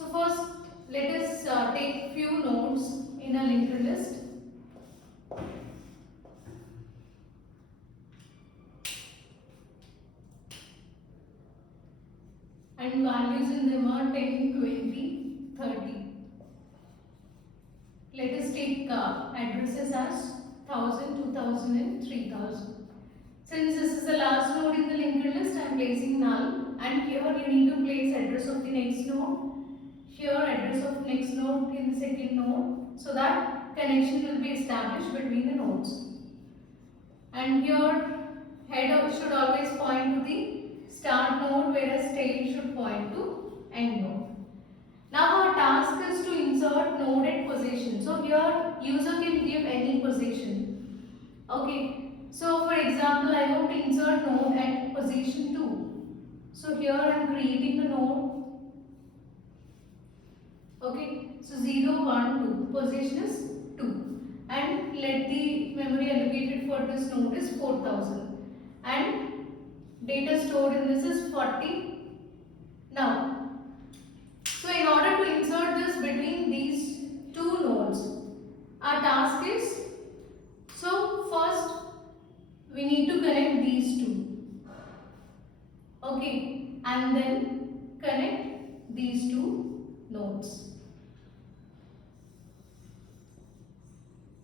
So first let us take few nodes in a linked list. And values in them are 10, 20, 30. Let us take addresses as 1000, 2000 and 3000. Since this is the last node in the linked list, I am placing null, and here you need to place address of the next node, here address of next node in the second node, so that connection will be established between the nodes. And here head should always point to the start node, whereas tail should point to end node. Now our task is to insert node at position. So here user can give any position. Okay. So for example, I want to insert node at position 2. So here I am creating a node. Okay. So 0, 1, 2. Position is 2. And let the memory allocated for this node is 4000. And data stored in this is 40. Now, so in order to insert this between these two nodes, our task is, so first we need to connect these two. Okay, and then connect these two nodes.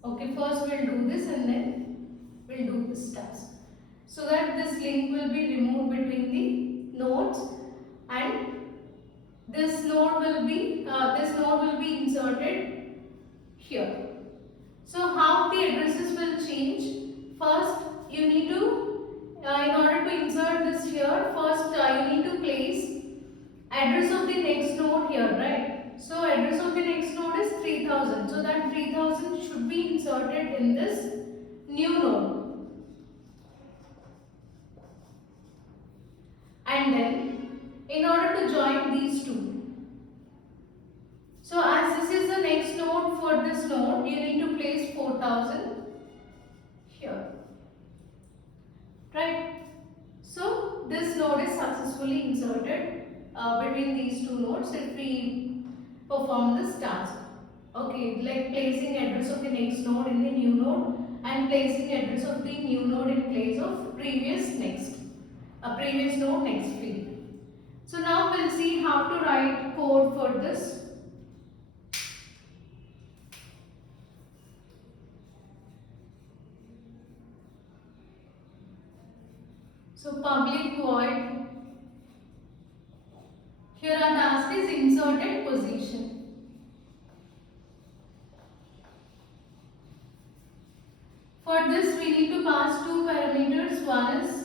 Okay, first we'll do this and then we'll do this task. So that this link will be removed between the nodes, and this node will be inserted here. So how the addresses will change? First, you need to, in order to insert this here, first you need to place address of the next node here, right? So address of the next node is 3000. So that 3000 should be inserted in this new node. And then, in order to join these two, so as this is the next node for this node, you need to place 4000 here, right? So this node is successfully inserted between these two nodes if we perform this task. Okay, like placing address of the next node in the new node and placing address of the new node in place of previous node next field. So now we'll see how to write code for this. So public void, here our task is inserted position. For this we need to pass two parameters, one is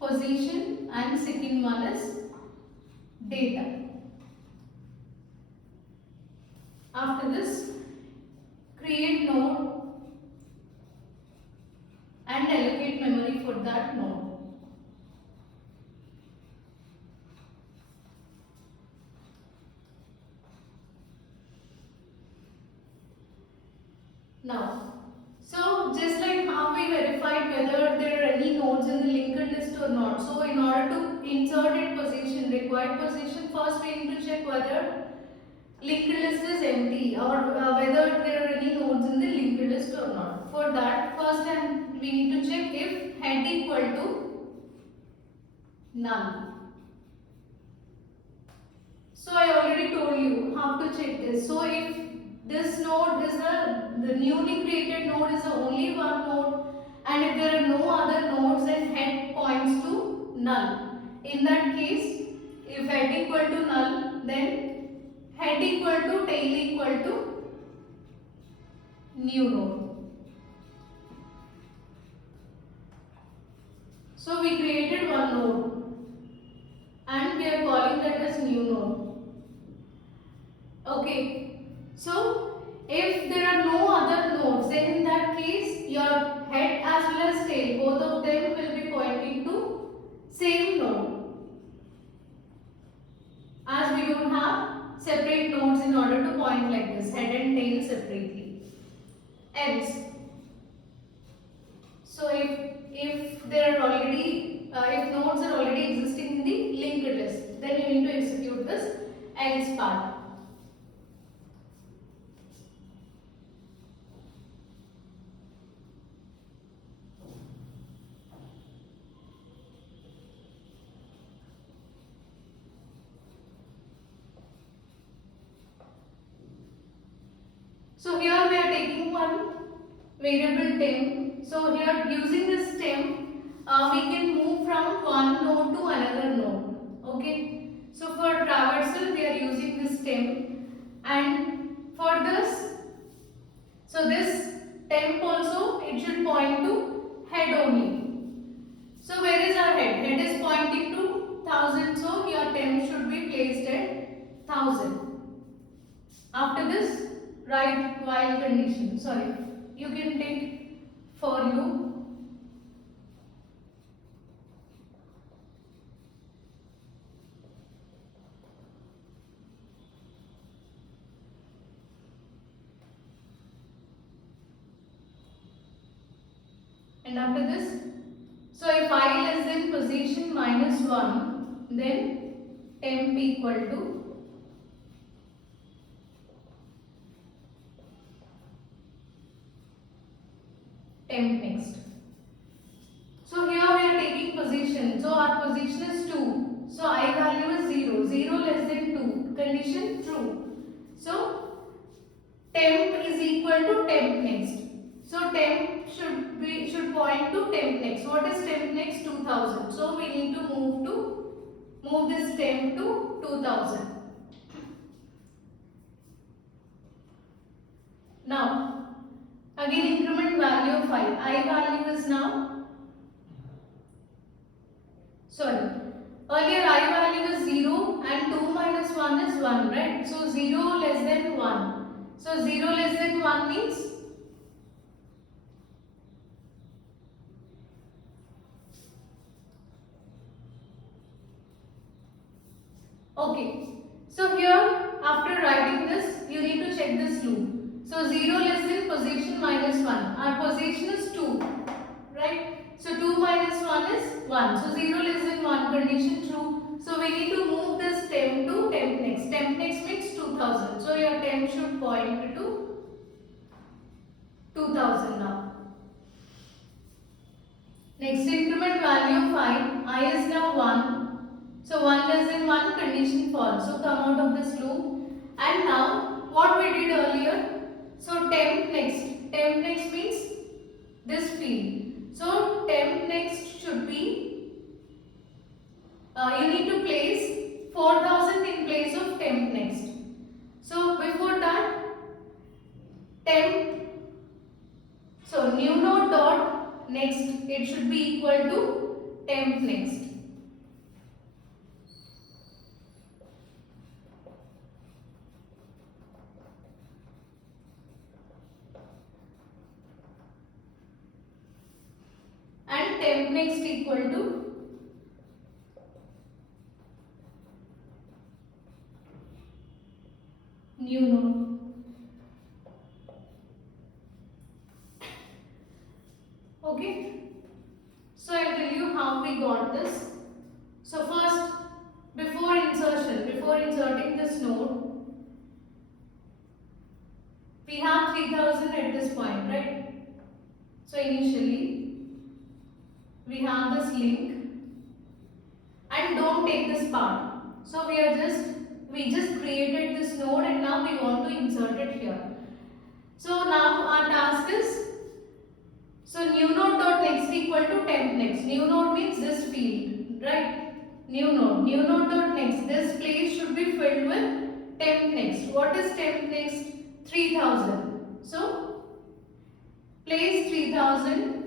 position and second one is data. After this, create node and allocate memory for that node. Now, so just like how we verified whether there are any nodes in the linked list or not. So in order to insert a position, required position, first we need to check whether linked list is empty or whether there are any nodes in the linked list or not. For that, first we need to check if head equal to null. So I already told you how to check this. So if this node is the newly created node is the only one node, and if there are no other nodes, then head points to null. In that case, if head equal to null, then head equal to tail equal to new node. So we created one node and we are calling that as new node. Okay, so if there are no other nodes, then in that case your head as well as tail, both of them will be pointing to same node, as we don't have separate nodes in order to point like this, head and tail separately. Else, so if there are already if nodes are already existing in the linked list, then you need to execute this else part. So here we are taking one variable temp. So here using this temp, we can move from one node to another node. Okay. So for traversal we are using this temp, and for this, so this temp also it should point to head only. So where is our head? Head is pointing to 1000. So your temp should be placed at 1000. After this, write while condition. Sorry, you can take for loop. And after this, so if I less than position minus 1, then temp equal to temp next. So here we are taking position. So our position is 2. So I value is 0. 0 less than 2. Condition true. So temp is equal to temp next. So temp should point to temp next. What is temp next? 2000. So we need to move this temp to 2000. Now again increment value of I value is now, sorry, earlier I value is 0 and 2 minus 1 is 1, right? So 0 less than 1. So 0 less than 1 means okay. So here after writing this you need to check this loop. So 0 less than position minus 1. Our position is 2, right? So 2 minus 1 is 1. So 0 less than 1, condition true. So we need to move this temp to temp next. Temp next means 2000. So your temp should point to 2000 now. Next increment value of I is now 1. So 1 less than 1, condition false. So come out of this loop. And now what we did earlier. So temp next means this field. So temp next should be, you need to place 4000 in place of temp next. So before that, temp, so new node dot next, it should be equal to temp next. And temp next equal to new node. Okay. So I will tell you how we got this. So first, before inserting this node, we have 3000 at this point, right? So initially, we have this link, and don't take this part. So we just created this node, and now we want to insert it here. So now our task is, so new node dot next equal to temp next. New node means this field, right? New node dot next. This place should be filled with temp next. What is temp next? 3000. So place 3000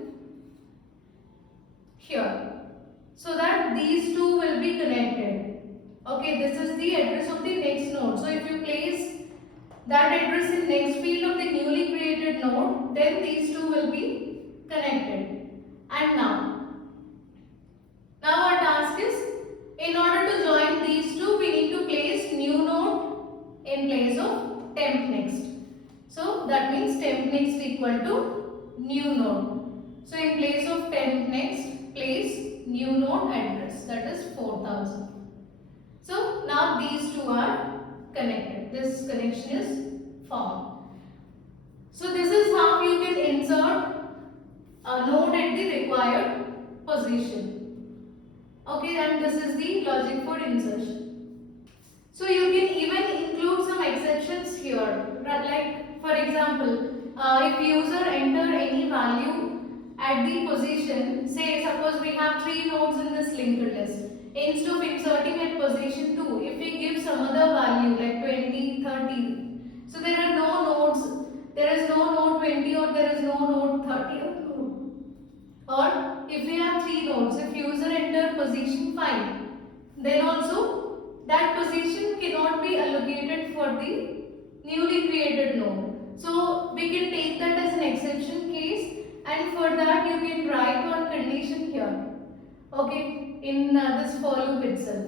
here, so that these two will be connected. Okay, this is the address of the next node. So if you place that address in next field of the newly created node, then these two will be connected. And now our task is, in order to join these two, we need to place new node in place of temp next. So that means temp next equal to new node. So in place of temp next, place new node address, that is 4000. So now these two are this connection is found. So this is how you can insert a node at the required position. Okay, and this is the logic for insertion. So you can even include some exceptions here. Like for example, if user enter any value at the position, say suppose we have 3 nodes in this linked list. Instead of inserting at position 2, if we give some other value like 20, 30, so there are no nodes, there is no node 20 or there is no node 30 or no. Or if we have 3 nodes, if user enter position 5, then also that position cannot be allocated for the newly created node. So we can take that as an exception case, and for that you can write one condition here, okay, in this for loop itself.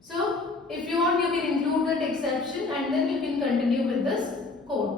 So if you want, you can include that exception and then you can continue with this code.